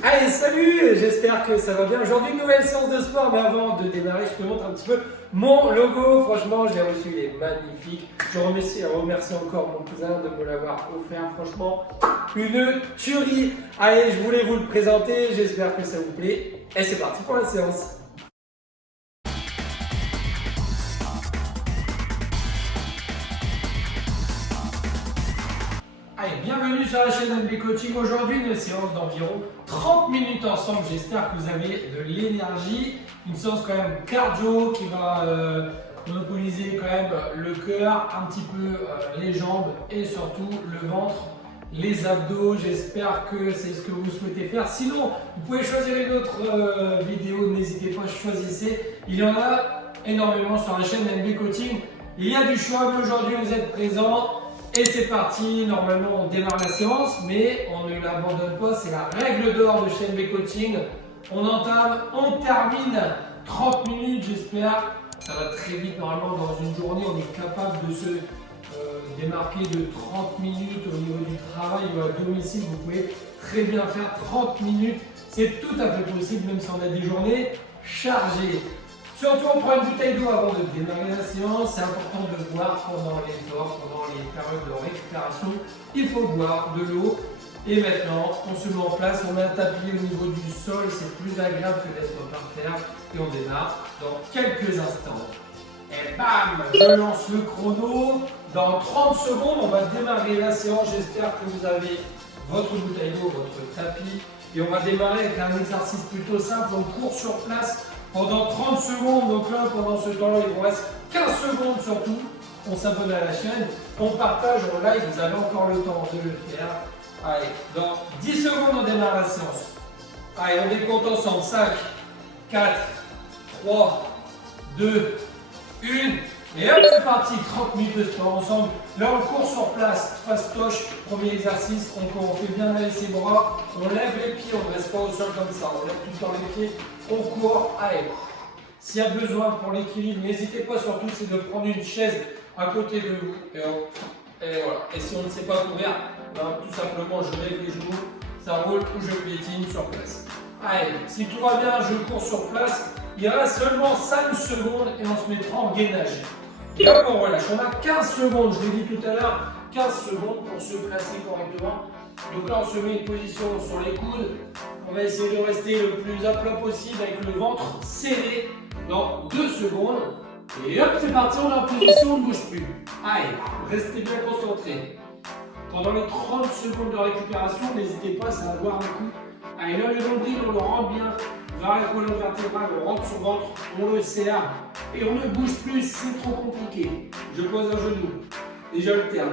Allez, salut, j'espère que ça va bien. Aujourd'hui, une nouvelle séance de sport, mais avant de démarrer, je te montre un petit peu mon logo. Franchement, j'ai reçu, il est magnifique. Je remercie encore mon cousin de me l'avoir offert. Franchement, une tuerie. Allez, je voulais vous le présenter, j'espère que ça vous plaît. Et c'est parti pour la séance. Allez, bienvenue sur la chaîne MB Coaching. Aujourd'hui, une séance d'environ 30 minutes ensemble. J'espère que vous avez de l'énergie. Une séance quand même cardio qui va monopoliser quand même le cœur, un petit peu les jambes et surtout le ventre, les abdos. J'espère que c'est ce que vous souhaitez faire. Sinon, vous pouvez choisir une autre vidéo. N'hésitez pas, choisissez. Il y en a énormément sur la chaîne MB Coaching. Il y a du choix, mais aujourd'hui, vous êtes présents. Et c'est parti, normalement on démarre la séance, mais on ne l'abandonne pas, c'est la règle d'or de chez MB Coaching. On entame, on termine 30 minutes, j'espère. Ça va très vite, normalement dans une journée on est capable de se démarquer de 30 minutes au niveau du travail ou à domicile. Vous pouvez très bien faire 30 minutes, c'est tout à fait possible même si on a des journées chargées. Surtout, on prend une bouteille d'eau avant de démarrer la séance. C'est important de boire pendant l'effort, pendant les périodes de récupération. Il faut boire de l'eau. Et maintenant, on se met en place. On a un tapis au niveau du sol. C'est plus agréable que d'être par terre. Et on démarre dans quelques instants. Et bam, je lance le chrono. Dans 30 secondes, on va démarrer la séance. J'espère que vous avez votre bouteille d'eau, votre tapis. Et on va démarrer avec un exercice plutôt simple. On court sur place pendant 30 secondes, donc là, pendant ce temps-là, il vous reste 15 secondes surtout. On s'abonne à la chaîne, on partage en live, vous avez encore le temps de le faire. Allez, dans 10 secondes, on démarre la séance. Allez, on décompte ensemble. 5, 4, 3, 2, 1. Et hop, c'est parti, 30 minutes de sport ensemble. Là, on court sur place, fastoche, premier exercice. On fait bien lever ses bras, on lève les pieds, on ne reste pas au sol comme ça. On lève tout le temps les pieds, on court. Allez, s'il y a besoin pour l'équilibre, n'hésitez pas surtout, c'est de prendre une chaise à côté de vous. Et voilà. Et si on ne sait pas courir, ben, tout simplement, je lève les genoux, ça roule ou je piétine sur place. Allez, si tout va bien, je cours sur place. Il reste seulement 5 secondes et on se mettra en gainage. Et hop, on relâche. On a 15 secondes, je l'ai dit tout à l'heure, 15 secondes pour se placer correctement. Donc là, on se met une position sur les coudes. On va essayer de rester le plus à plat possible avec le ventre serré dans 2 secondes. Et hop, c'est parti, on est en position, on ne bouge plus. Allez, restez bien concentrés. Pendant les 30 secondes de récupération, n'hésitez pas, ça va avoir un coup. Allez, là, le nombril, on le rend bien vers la colonne vertébrale, on rentre son ventre, on le serre et on ne bouge plus, c'est trop compliqué. Je pose un genou et j'alterne.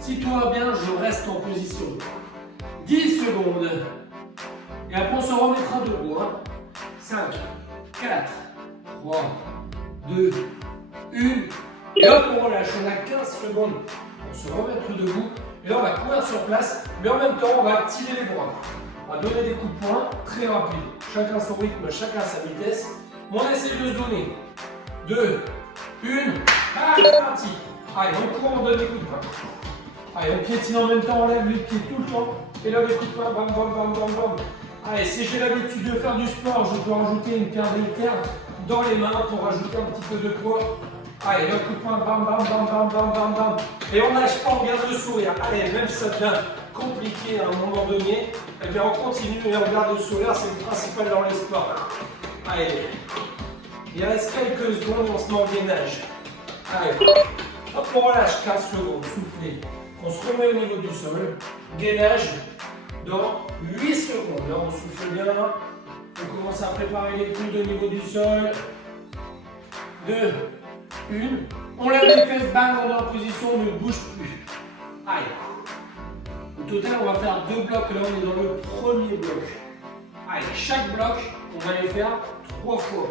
Si tout va bien, je reste en position. 10 secondes. Et après, on se remettra debout. 5, 4, 3, 2, 1. Et hop, on relâche. On a 15 secondes pour se remettre debout. Et là, on va courir sur place, mais en même temps, on va activer les bras. On va donner des coups de poing très rapides. Chacun son rythme, chacun sa vitesse. On essaie de se donner. 2, 1. Allez, c'est parti. Allez, on court, on donne des coups de poing. Allez, on piétine en même temps, on lève les pieds tout le temps. Et là, les coups de poing, bam, bam, bam, bam, bam. Allez, si j'ai l'habitude de faire du sport, je peux rajouter une paire d'haltères dans les mains pour rajouter un petit peu de poids. Allez, le coup de poing, bam, bam, bam, bam, bam, bam, bam. Et on lâche pas, on garde le sourire. Allez, même si ça devient compliqué à un moment donné, eh bien on continue et on garde le sourire, c'est le principal dans les sports. Allez, il reste quelques secondes, on se met en gainage. Allez, hop, on relâche 15 secondes, soufflez. On se remet au niveau du sol, gainage dans 8 secondes. Là, on souffle bien. On commence à préparer les coudes au niveau du sol. 2, 1. On lève les fesses, bang, on est en position, on ne bouge plus. Allez. Au total, on va faire 2 blocs. Là, on est dans le premier bloc. Allez, chaque bloc, on va les faire 3 fois.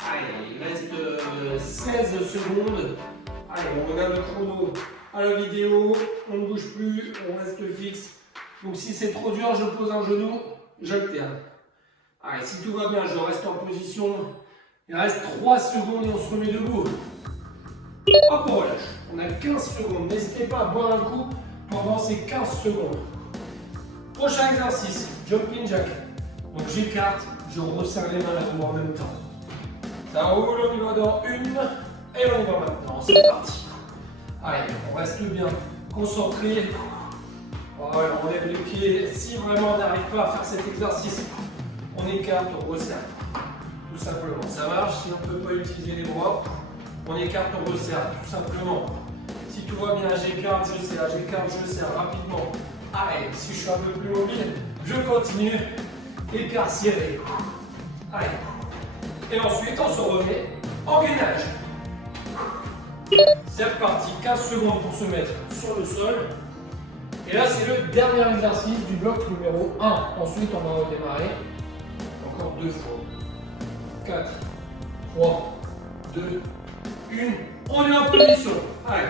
Allez, il reste 16 secondes. Allez, on regarde le chrono à la vidéo. On ne bouge plus, on reste fixe. Donc, si c'est trop dur, je pose un genou, j'alterne. Allez, si tout va bien, je reste en position. Il reste 3 secondes et on se remet debout. Hop, on relâche. On a 15 secondes. N'hésitez pas à boire un coup pendant ces 15 secondes. Prochain exercice, jumping jack. Donc j'écarte, je resserre les mains là en même temps. Ça roule, on y va dans une, et on y va maintenant, c'est parti. Allez, on reste bien concentré. Voilà, on lève les pieds. Si vraiment on n'arrive pas à faire cet exercice, on écarte, on resserre. Tout simplement, ça marche. Si on ne peut pas utiliser les bras, on écarte, on resserre, tout simplement. Si tout va bien, j'écarte, je serre rapidement. Allez, si je suis un peu plus mobile, je continue. Écart serré. Allez. Et ensuite, on se remet en gainage. C'est reparti, 15 secondes pour se mettre sur le sol. Et là, c'est le dernier exercice du bloc numéro 1. Ensuite, on va redémarrer. Encore 2 fois. 4, 3, 2, 1. On est en position. Allez.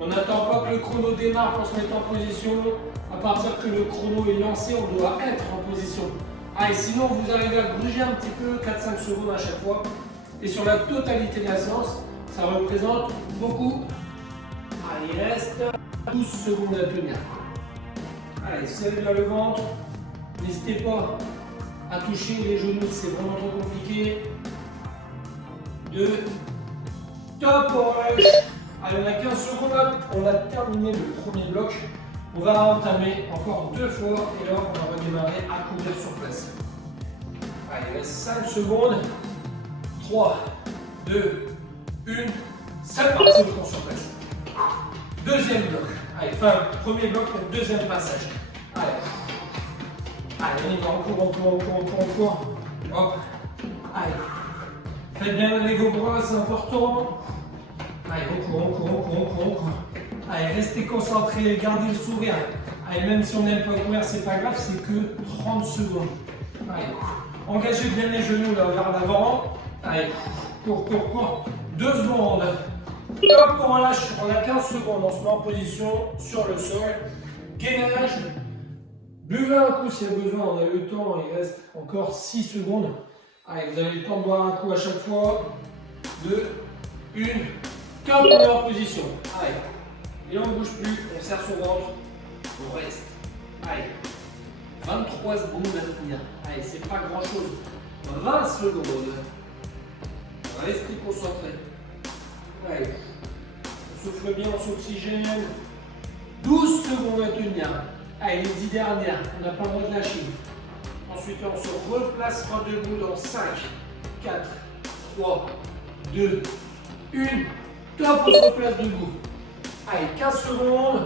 On n'attend pas que le chrono démarre pour se mettre en position. À partir que le chrono est lancé, on doit être en position. Allez, sinon vous arrivez à bouger un petit peu, 4-5 secondes à chaque fois. Et sur la totalité de la séance, ça représente beaucoup. Allez, il reste 12 secondes à tenir. Allez, serrez bien le ventre. N'hésitez pas à toucher les genoux, c'est vraiment trop compliqué. 2. Top, on relâche. Allez, on a 15 secondes, on a terminé le premier bloc. On va entamer encore 2 fois et là on va redémarrer à courir sur place. Allez, il reste 5 secondes. 3, 2, 1. C'est parti, on court sur place. Deuxième bloc. Allez, premier bloc, le deuxième passage. Allez. Allez, on y va, on court. Hop. Allez. Faites bien aller vos bras, c'est important. Allez, on court. Allez, restez concentrés, gardez le sourire. Allez, même si on n'aime pas courir, c'est pas grave, c'est que 30 secondes. Allez, engagez bien les genoux là, vers l'avant. Allez, cours. 2 secondes. Top, on relâche, on a 15 secondes, on se met en position sur le sol. Gainage. Buvez un coup s'il y a besoin, on a le temps, il reste encore 6 secondes. Allez, vous avez le temps de boire un coup à chaque fois. 2, 1. Top, on est en position. Allez. Et on ne bouge plus, on serre son ventre, on reste. Allez, 23 secondes à tenir. Allez, c'est pas grand chose. 20 secondes. Restez concentrés. Allez, on souffle bien, on s'oxygène. 12 secondes à tenir. Allez, les 10 dernières, on n'a pas le droit de lâcher. Ensuite, on se replacera debout dans 5, 4, 3, 2, 1. Top, on se replace debout. Allez, 15 secondes.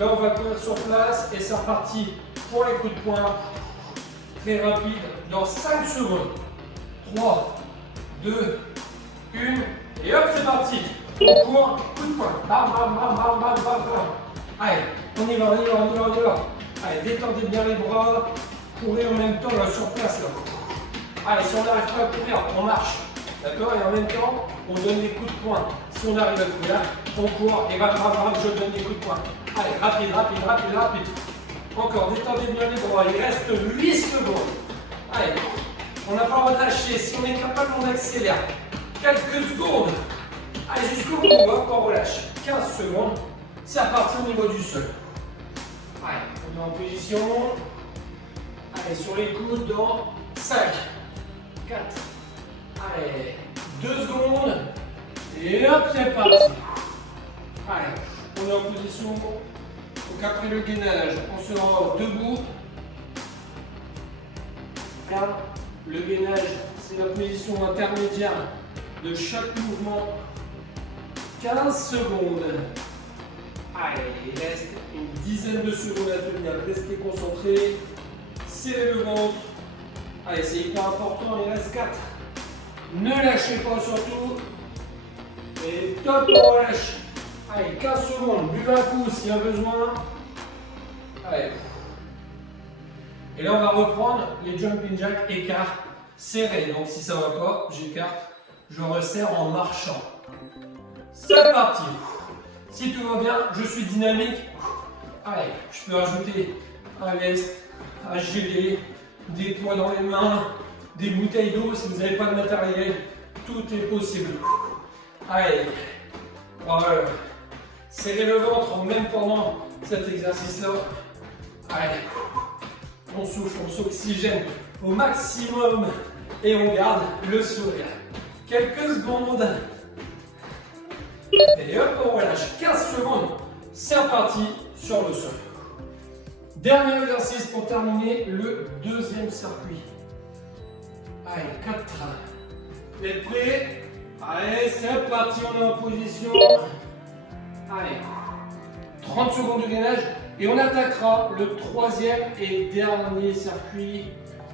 Là, on va courir sur place et c'est reparti pour les coups de poing. Très rapide. Dans 5 secondes. 3, 2, 1. Et hop, c'est parti. On court, coup de poing. Bam. Allez, on y va. Allez, détendez bien les bras. Courez en même temps là, sur place. Là. Allez, si on n'arrive pas à courir, on marche. D'accord? Et en même temps, on donne des coups de poing. Si on arrive à courir, on court et je donne des coups de poing. Allez, rapide. Encore, détendez bien les bras. Il reste 8 secondes. Allez, on n'a pas le droit de lâcher. Si on est capable, on accélère. Quelques secondes. Allez, jusqu'au bout, hop, on relâche. 15 secondes. C'est à partir au niveau du sol. Allez, on est en position. Allez, sur les coudes dans 5, 4, allez, 2 secondes. Et hop, c'est parti. Allez, on est en position. Donc après le gainage, on se rend debout. Car le gainage, c'est la position intermédiaire de chaque mouvement. 15 secondes. Allez, il reste une dizaine de secondes à tenir. Restez concentrés. Serrez le ventre. Allez, c'est hyper important. Il reste 4. Ne lâchez pas surtout. Et top, on relâche. Allez, 15 secondes. Buvez un coup s'il y a besoin. Allez. Et là, on va reprendre les jumping jacks écart serrés. Donc, si ça ne va pas, j'écarte. Je resserre en marchant. C'est parti. Si tout va bien, je suis dynamique. Allez, je peux rajouter un lest, un gilet, des poids dans les mains, des bouteilles d'eau si vous n'avez pas de matériel. Tout est possible. Allez, voilà. Serrez le ventre même pendant cet exercice-là. Allez, on souffle, on s'oxygène au maximum et on garde le sourire. Quelques secondes. Et hop, on relâche 15 secondes. C'est reparti sur le sol. Dernier exercice pour terminer le deuxième circuit. Allez, 4. Vous êtes prêts? Allez, c'est parti, on est en position. Allez, 30 secondes de gainage et on attaquera le troisième et dernier circuit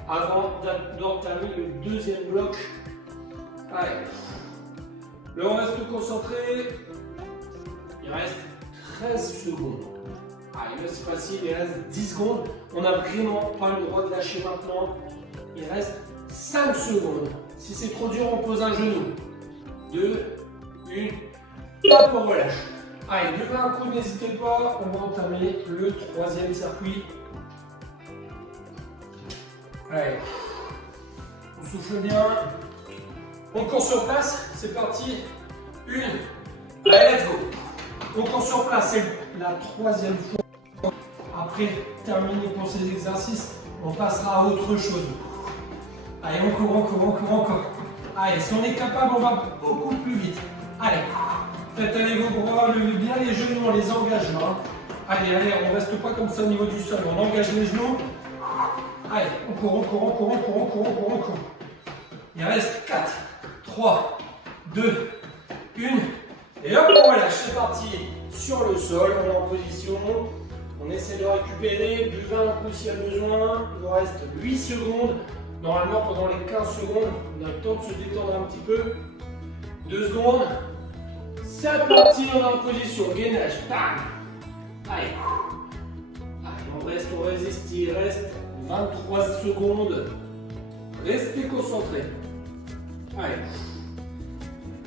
avant d'entamer le deuxième bloc. Allez, là on reste concentré. Il reste 13 secondes. Allez, là c'est facile, il reste 10 secondes. On n'a vraiment pas le droit de lâcher maintenant. Il reste 5 secondes. Si c'est trop dur, on pose un genou. 2, 1, hop, on relâche. Allez, levez un coup, n'hésitez pas, on va entamer le troisième circuit. Allez, on souffle bien. On court sur place, c'est parti. 1, allez, let's go. On court sur place, c'est la troisième fois. Après terminer pour ces exercices, on passera à autre chose. Allez, on court, on court, on court, on court. Allez, si on est capable, on va beaucoup plus vite. Allez, faites aller vos bras, levez bien les genoux, on les engage là. Allez, allez, on ne reste pas comme ça au niveau du sol, on engage les genoux. Allez, on court, on court, on court, on court, on court, on court, on court. Il reste 4, 3, 2, 1. Et hop, on relâche, c'est parti. Sur le sol, on est en position. On essaie de récupérer, buvez un coup s'il y a besoin. Il nous reste 8 secondes. Normalement, pendant les 15 secondes, on a le temps de se détendre un petit peu. 2 secondes. C'est parti, on est en position. Gainage. Bam. Allez. Allez, on reste, on résiste. Il reste 23 secondes. Restez concentrés. Allez.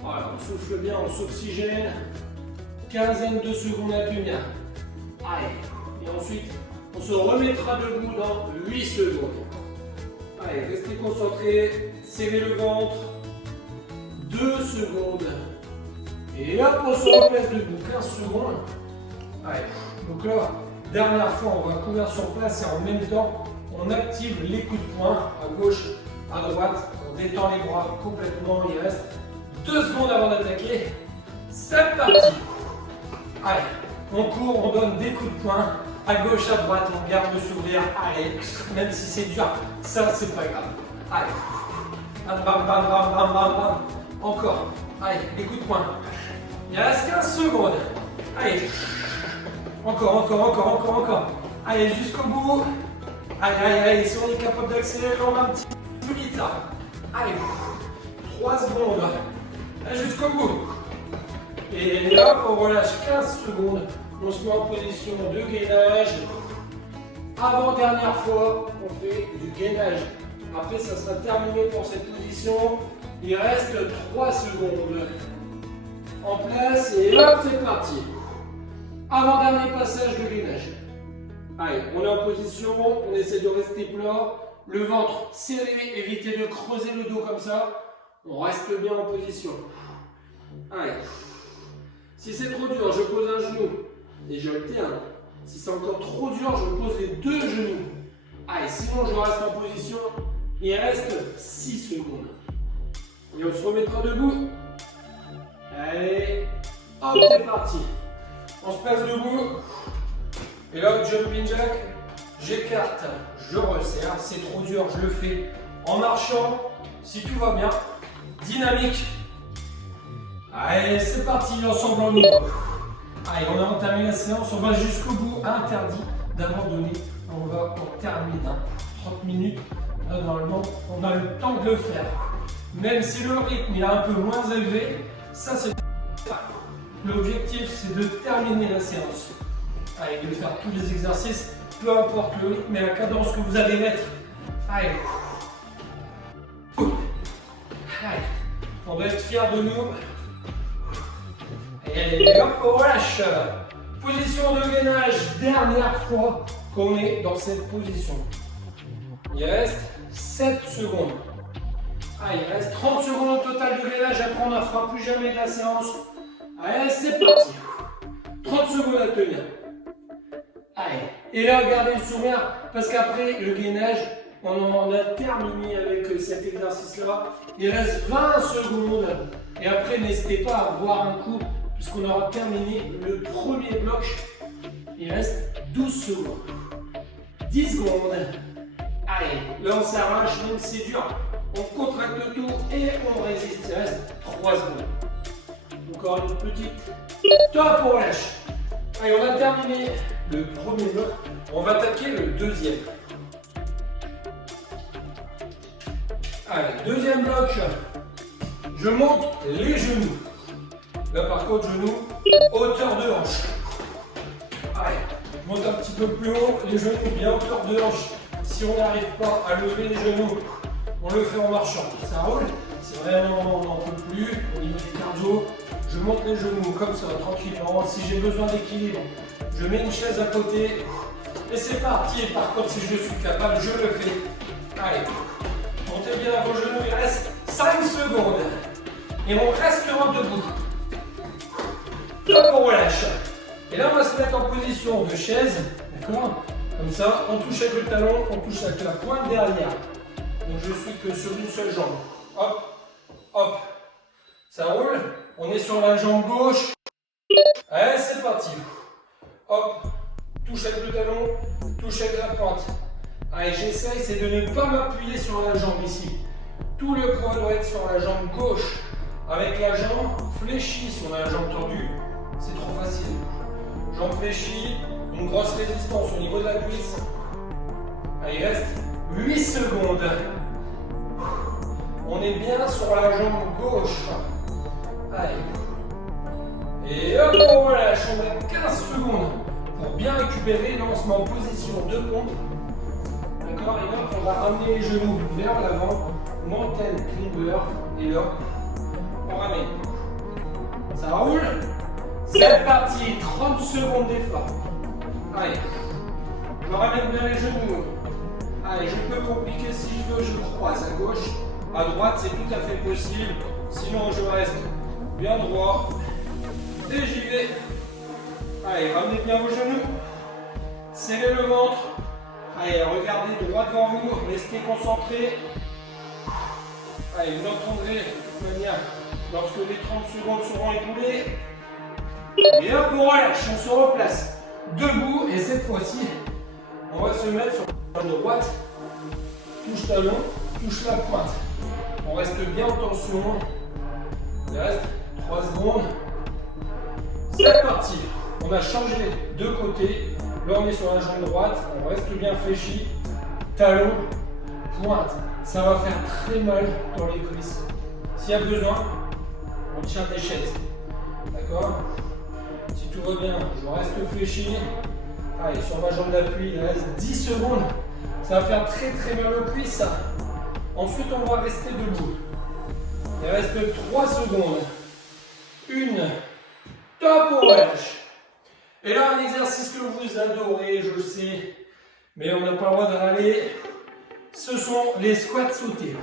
Voilà, on souffle bien, on s'oxygène. Quinzaine de secondes à tenir. Allez. Et ensuite, on se remettra debout dans 8 secondes. Allez, restez concentrés, serrez le ventre. 2 secondes. Et hop, on se replace debout. 15 secondes. Allez, donc là, dernière fois, on va courir sur place et en même temps, on active les coups de poing à gauche, à droite. On détend les bras complètement. Il reste 2 secondes avant d'attaquer. C'est parti. Allez, on court, on donne des coups de poing. À gauche, à droite, on garde le sourire. Allez, même si c'est dur, ça c'est pas grave. Allez, bam, bam, bam, bam, bam, bam, bam. Encore. Allez, des coups de poing. Il reste 15 secondes. Allez, encore, encore, encore, encore, encore. Allez, jusqu'au bout. Allez, allez, allez, si on est capable d'accélérer, on va un petit peu vite là. Allez, 3 secondes. Allez, jusqu'au bout. Et hop, on relâche 15 secondes. On se met en position de gainage. Avant-dernière fois, on fait du gainage. Après, ça sera terminé pour cette position. Il reste 3 secondes. En place et hop, c'est parti. Avant-dernier passage de gainage. Allez, on est en position, on essaie de rester plat. Le ventre serré, évitez de creuser le dos comme ça. On reste bien en position. Allez. Si c'est trop dur, je pose un genou et je alterne. Si c'est encore trop dur, je pose les 2 genoux. Allez, sinon je reste en position. Il reste 6 secondes. Et on se remettra debout. Allez, hop, c'est parti. On se place debout. Et là, jumping jack, j'écarte, je resserre. C'est trop dur, je le fais en marchant. Si tout va bien, dynamique. Allez, c'est parti, ensemble en niveau. Allez, on a entamé la séance, on va jusqu'au bout. Interdit d'abandonner. On va en terminer dans 30 minutes. Là, normalement, on a le temps de le faire. Même si le rythme est un peu moins élevé, ça c'est l'objectif, c'est de terminer la séance. Allez, de faire tous les exercices, peu importe le rythme et la cadence que vous allez mettre. Allez. Allez. On va être fiers de nous. Et hop, on relâche. Position de gainage, dernière fois qu'on est dans cette position. Il reste 7 secondes. Allez, il reste 30 secondes au total de gainage, après on ne fera plus jamais de la séance. Allez, c'est parti. 30 secondes à tenir. Allez, Et là, gardez le sourire, parce qu'après le gainage, on en a terminé avec cet exercice-là. Il reste 20 secondes. Et après, n'hésitez pas à boire un coup, puisqu'on aura terminé le premier bloc. Il reste 12 secondes. 10 secondes. Allez, là on s'arrache, donc c'est dur. On contracte tout et on résiste. Il reste 3 secondes. Encore une petite top relâche. Allez, on a terminé le premier bloc. On va attaquer le deuxième. Allez, deuxième bloc. Je monte les genoux. Là par contre, genoux, hauteur de hanche. Allez, je monte un petit peu plus haut, les genoux bien hauteur de hanche. Si on n'arrive pas à lever les genoux, on le fait en marchant. Ça roule. C'est vraiment, on n'en peut plus. Au niveau du cardio, je monte les genoux comme ça, tranquillement. Si j'ai besoin d'équilibre, je mets une chaise à côté. Et c'est parti. Et par contre, si je suis capable, je le fais. Allez, montez bien vos genoux. Il reste 5 secondes. Et on restera debout. Top, on relâche. Et là, on va se mettre en position de chaise. D'accord? Comme ça, on touche avec le talon, on touche avec la pointe derrière. Donc je suis que sur une seule jambe. Hop, hop. Ça roule. On est sur la jambe gauche. Allez, c'est parti. Hop, touche avec le talon, touche avec la pointe. Allez, j'essaye, c'est de ne pas m'appuyer sur la jambe ici. Tout le poids doit être sur la jambe gauche. Avec la jambe fléchie, si on a la jambe tendue, c'est trop facile. Jambe fléchie, une grosse résistance au niveau de la cuisse. Allez, il reste 8 secondes. On est bien sur la jambe gauche. Allez. Et hop, on relâche. On a 15 secondes pour bien récupérer. Là, on se met en position de pompe. D'accord? Et là, on va ramener les genoux vers l'avant. Mountain climber. Et là, on ramène. Ça roule? C'est parti. 30 secondes d'effort. Allez. Je ramène bien les genoux. Allez, je peux compliquer si je veux. Je croise à gauche. À droite, c'est tout à fait possible. Sinon, je reste bien droit. Et j'y vais. Allez, ramenez bien vos genoux. Serrez le ventre. Allez, regardez droit devant vous. Restez concentrés. Allez, vous entendrez de toute manière lorsque les 30 secondes seront écoulées. Et hop, on relâche, on se replace. Debout, et cette fois-ci, on va se mettre sur la droite. Touche talon, touche la pointe. On reste bien en tension. Il reste 3 secondes. C'est parti. On a changé de côté. Là, on est sur la jambe droite. On reste bien fléchi. Talon, pointe. Ça va faire très mal dans les cuisses. S'il y a besoin, on tient des chaises. D'accord? Si tout va bien, je reste fléchi. Allez, sur ma jambe d'appui, il reste 10 secondes. Ça va faire très très mal aux cuisses. Ensuite, on va rester debout. Il reste 3 secondes. Une. Top, on relâche. Et là, un exercice que vous adorez, je le sais, mais on n'a pas le droit de râler. Ce sont les squats sautés.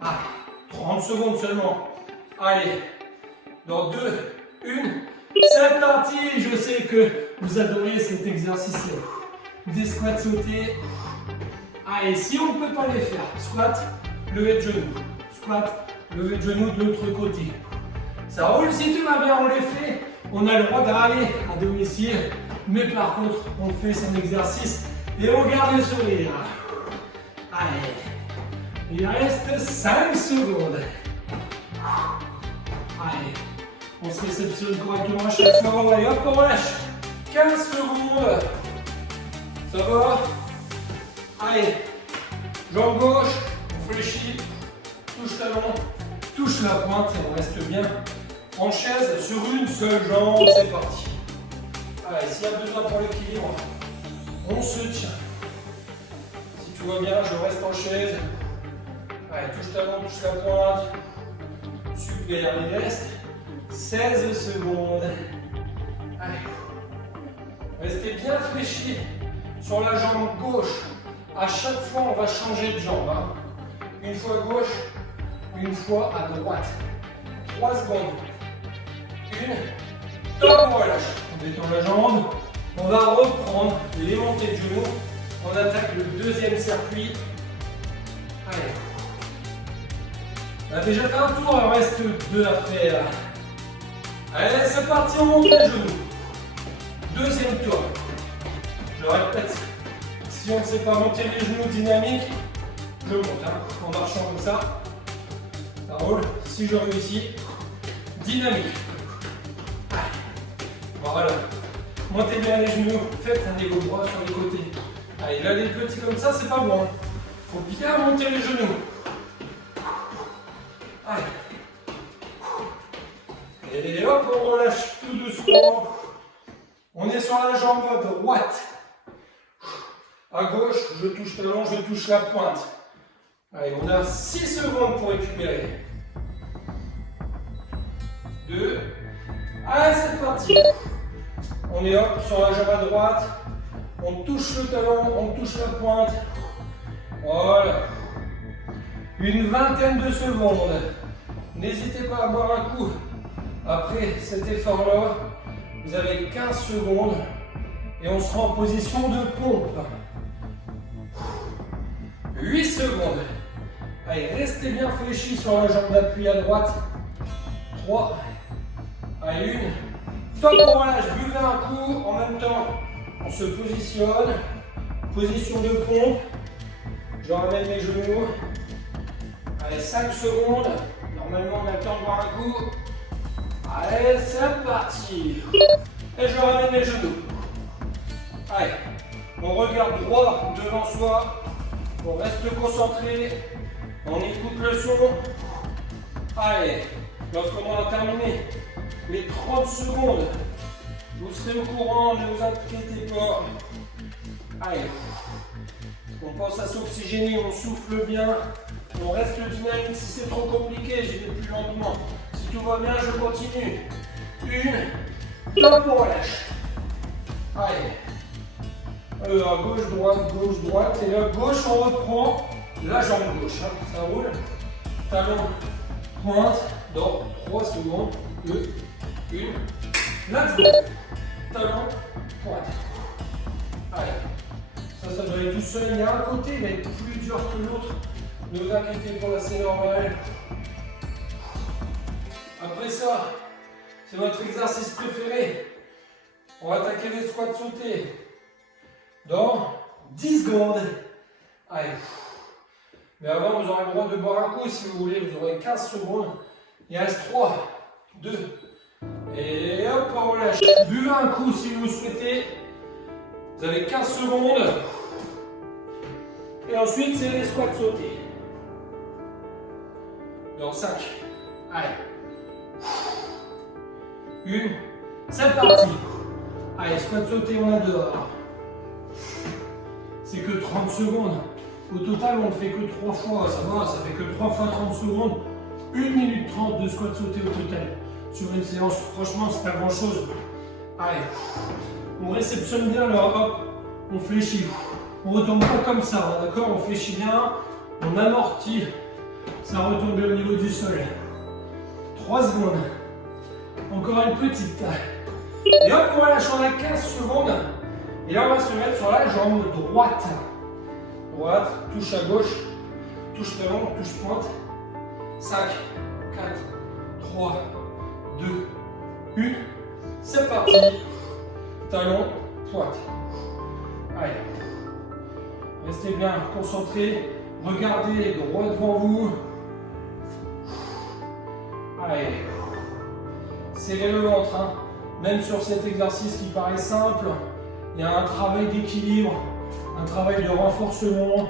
Ah, 30 secondes seulement. Allez, dans 2, 1, c'est parti. Je sais que vous adorez cet exercice-là. Des squats sautés. Allez, si on ne peut pas les faire, squat, lever de genoux. Squat, lever de genoux de l'autre côté. Ça roule, si tout va bien, on les fait. On a le droit de râler à domicile, mais par contre, on fait son exercice et on garde le sourire. Allez, il reste 5 secondes. Allez, on se réceptionne correctement à chaque fois. Allez, hop, on relâche. 15 secondes. Ça va? Allez, jambe gauche, on fléchit, touche talon, touche la pointe et on reste bien en chaise sur une seule jambe. C'est parti. Allez, s'il y a besoin pour l'équilibre, on se tient. Si tout va bien, je reste en chaise. Allez, touche talon, touche la pointe. Super, il reste 16 secondes. Allez, restez bien fléchis sur la jambe gauche. À chaque fois, on va changer de jambe. Hein. Une fois gauche, une fois à droite. 3 secondes. Une. Top, on relâche. On détend la jambe. On va reprendre les montées de genoux. On attaque le deuxième circuit. Allez. On a déjà fait un tour, il en reste 2 à faire. Allez, c'est parti, on monte les genoux. Deuxième tour. Je répète, si on ne sait pas monter les genoux dynamiques, je monte en marchant comme ça. Ça roule. Si je réussis, dynamique. Voilà. Montez bien les genoux, faites un égo droit sur les côtés. Allez, là les petits comme ça, c'est pas bon. Faut bien monter les genoux. Allez. Et hop, on relâche tout doucement. On est sur la jambe droite. À gauche, je touche talon, je touche la pointe. Allez, on a 6 secondes pour récupérer. 2. Allez, c'est parti. On est hop sur la jambe à droite. On touche le talon, on touche la pointe. Voilà. Une vingtaine de secondes. N'hésitez pas à boire un coup. Après cet effort-là, vous avez 15 secondes et on sera en position de pompe. 8 secondes. Allez, restez bien fléchis sur la jambe d'appui à droite. 3. Allez, 1. Top, on relâche. Buvez un coup. En même temps, on se positionne. Position de pompe. Je ramène mes genoux. Allez, 5 secondes. Normalement, on a le temps de boire un coup. Allez, c'est parti. Et je ramène les genoux. Allez, on regarde droit devant soi. On reste concentré. On écoute le son. Allez, lorsqu'on aura terminé les 30 secondes, vous serez au courant, ne vous inquiétez pas. Allez, on pense à s'oxygéner, on souffle bien. On reste dynamique. Si c'est trop compliqué, j'y vais plus lentement. Si tout va bien, je continue. 1. Top, on relâche. Allez. À gauche, droite. Et à gauche, on reprend la jambe gauche. Ça roule. Talon, pointe. Dans 3 secondes. 2, 1. Let's go. Talon, pointe. Allez. Ça doit être tout seul. Il y a un côté, il va être plus dur que l'autre. Ne vous inquiétez pas, c'est normal. Après ça, c'est votre exercice préféré. On va attaquer les squats sautés dans 10 secondes. Allez. Mais avant, vous aurez le droit de boire un coup si vous voulez. Vous aurez 15 secondes. Il reste 3, 2, et hop, on relâche. Buvez un coup si vous souhaitez. Vous avez 15 secondes. Et ensuite, c'est les squats sautés. Dans 5. Allez. 1. C'est parti. Allez, squat sauté, on a 2. C'est que 30 secondes. Au total, on ne fait que 3 fois. Ça va, ça fait que 3 fois 30 secondes. 1 minute 30 de squat sauté au total. Sur une séance, franchement, c'est pas grand chose. Allez. On réceptionne bien le hop. On fléchit. On retombe pas comme ça, d'accord? On fléchit bien. On amortit. Ça retombe au niveau du sol. 3 secondes. Encore une petite. Et hop, on relâche, on a 15 secondes. Et là, on va se mettre sur la jambe droite. Droite, touche à gauche, touche talon, touche pointe. 5, 4, 3, 2, 1. C'est parti. Talon, pointe. Allez. Restez bien concentrés. Regardez droit devant vous. Allez. Serrez le ventre. Hein. Même sur cet exercice qui paraît simple, il y a un travail d'équilibre, un travail de renforcement,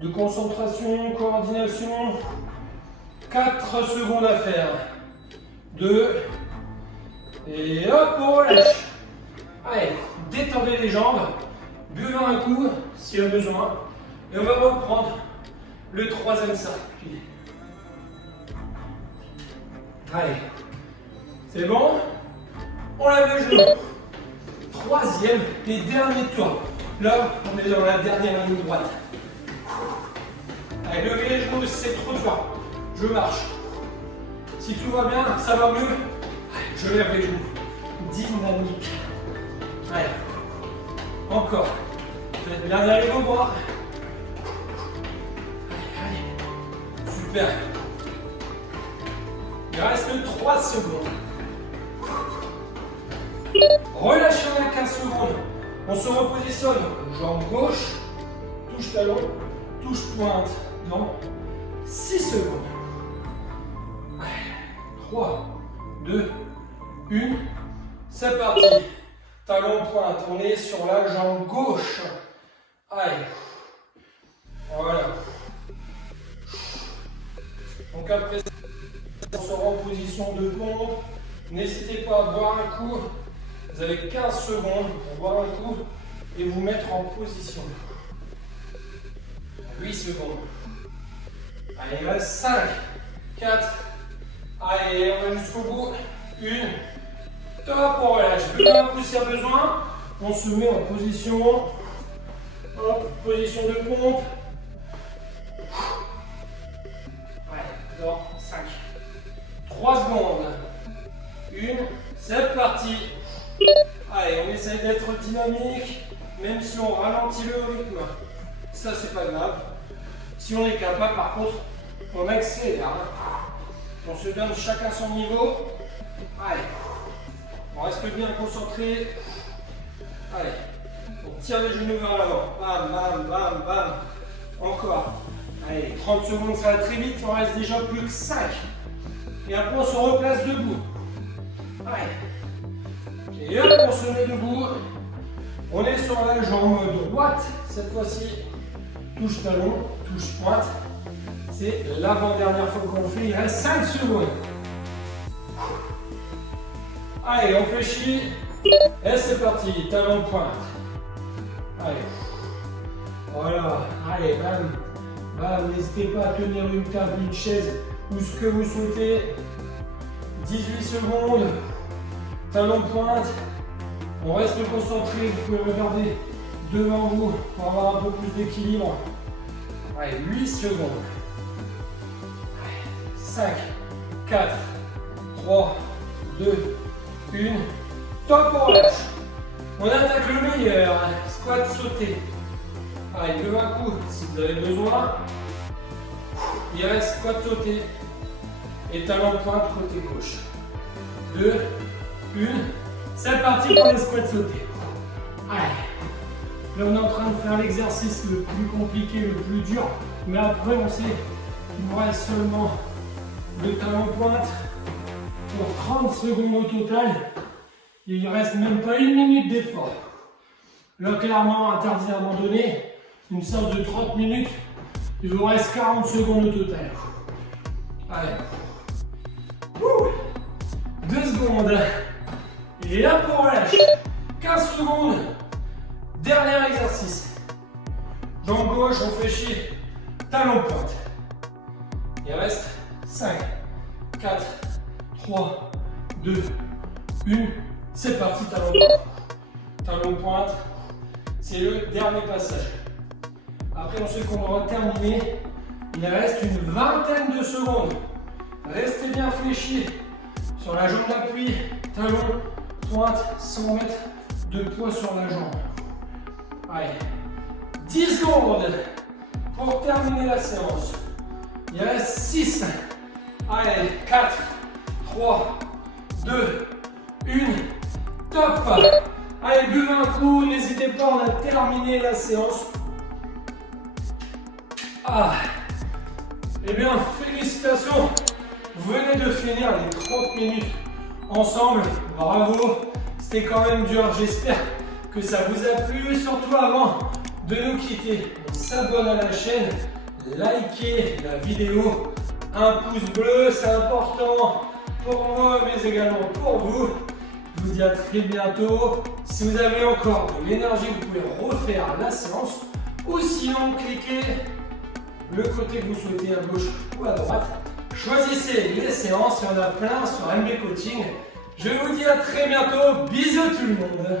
de concentration, coordination. 4 secondes à faire. 2. Et hop, on relâche. Allez, détendez les jambes. Buvez un coup s'il y a besoin. Et on va reprendre le 3e circuit. Allez. C'est bon? On lève les genoux. 3e et dernier tour. Là, on est dans la dernière ligne droite. Allez, levez les genoux si c'est trop dur. Je marche. Si tout va bien, ça va mieux. Je lève les genoux. Dynamique. Allez. Encore. Faites bien derrière vos bras. Allez, allez. Super. Il reste 3 secondes. Relâchez en 15 secondes. On se repositionne. Jambe gauche, touche talon, touche pointe dans 6 secondes. 3, 2, 1. C'est parti. Talon pointe. On est sur la jambe gauche. Allez. Voilà. Donc après, on sera en position de pompe. N'hésitez pas à boire un coup. Vous avez 15 secondes pour boire un coup et vous mettre en position. 8 secondes. Allez, il reste 5, 4. Allez, on va jusqu'au bout. 1. Top, on relâche. Buvez un coup s'il y a besoin. On se met en position. Hop, position de pompe. Ouais, dans 5. 3 secondes. 1. C'est parti. Allez, on essaye d'être dynamique, même si on ralentit le rythme. Ça, c'est pas grave. Si on est capable, par contre, on accélère. On se donne chacun son niveau. Allez, on reste bien concentré. Allez, on tire les genoux vers l'avant. Bam, bam, bam, bam. Encore. Allez, 30 secondes, ça va très vite. On reste déjà plus que 5. Et après, on se replace debout. Allez. Et hop, on se met debout. On est sur la jambe droite. Cette fois-ci, touche talon, touche pointe. C'est l'avant-dernière fois qu'on le fait. Il reste 5 secondes. Allez, on fléchit. Et c'est parti. Talon, pointe. Allez. Voilà. Allez, bam. Bam. N'hésitez pas à tenir une table, une chaise ou ce que vous souhaitez. 18 secondes. Talon pointe, on reste concentré, vous pouvez regarder devant vous pour avoir un peu plus d'équilibre. Allez, 8 secondes. 5, 4, 3, 2, 1. Top, on relâche. On attaque le meilleur. Squat sauté. Allez, levez un coup si vous avez besoin. Il reste squat sauté et talon pointe côté gauche. 2, 1, c'est parti pour les squats sautés. Allez, là on est en train de faire l'exercice le plus compliqué, le plus dur, mais après on sait qu'il nous reste seulement le talon pointe pour 30 secondes au total. Il ne reste même pas 1 minute d'effort. Là clairement, interdit à abandonner, une séance de 30 minutes, il vous reste 40 secondes au total. Allez. 2 secondes. Et là pour relâche. 15 secondes. Dernier exercice. Jambe gauche, on fléchit. Talon pointe. Il reste 5, 4, 3, 2, 1. C'est parti, talon pointe. Talon pointe. C'est le dernier passage. Après, on sait qu'on aura terminé. Il reste une vingtaine de secondes. Restez bien fléchis sur la jambe d'appui, talon, pointe, sans mettre de poids sur la jambe. Allez, 10 secondes pour terminer la séance. Il reste 6. Allez, 4, 3, 2, 1. Top. Allez, buvez un coup, n'hésitez pas, on a terminé la séance. Eh bien, félicitations. Vous venez de finir les 30 minutes ensemble. Bravo. C'était quand même dur. J'espère que ça vous a plu. Surtout avant de nous quitter, on s'abonne à la chaîne, likez la vidéo, un pouce bleu, c'est important pour moi, mais également pour vous. Je vous dis à très bientôt. Si vous avez encore de l'énergie, vous pouvez refaire la séance ou sinon cliquez le côté que vous souhaitez à gauche ou à droite. Choisissez les séances, il y en a plein sur MB Coaching. Je vous dis à très bientôt. Bisous tout le monde.